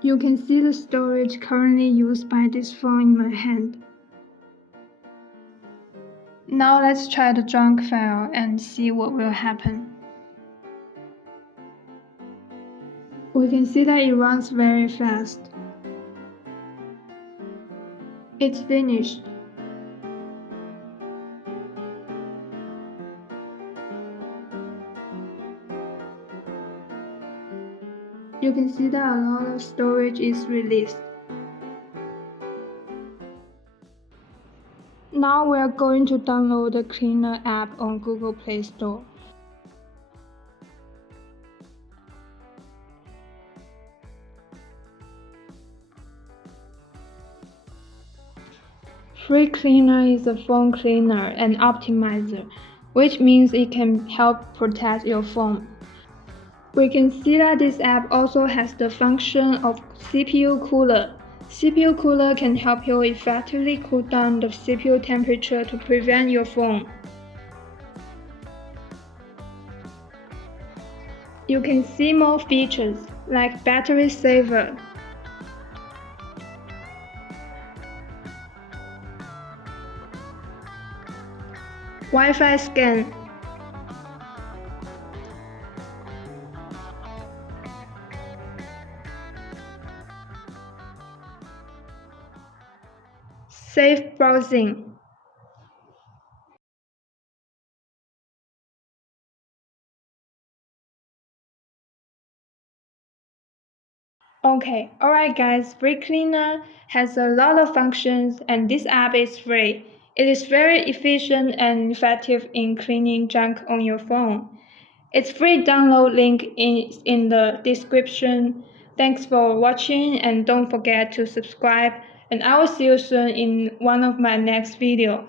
You can see the storage currently used by this phone in my hand. Now let's try the junk file and see what will happen. We can see that it runs very fast. It's finished. You can see that a lot of storage is released. Now we are going to download the Cleaner app on Google Play Store. Free Cleaner is a phone cleaner and optimizer, which means it can help protect your phone. We can see that this app also has the function of CPU cooler. CPU cooler can help you effectively cool down the CPU temperature to prevent your phone. You can see more features like battery saver, Wi-Fi scan, safe browsing. Okay, alright guys, Free Cleaner has a lot of functions and this app is free. It is very efficient and effective in cleaning junk on your phone. Its free download link is in the description. Thanks for watching and don't forget to subscribe and I will see you soon in one of my next videos.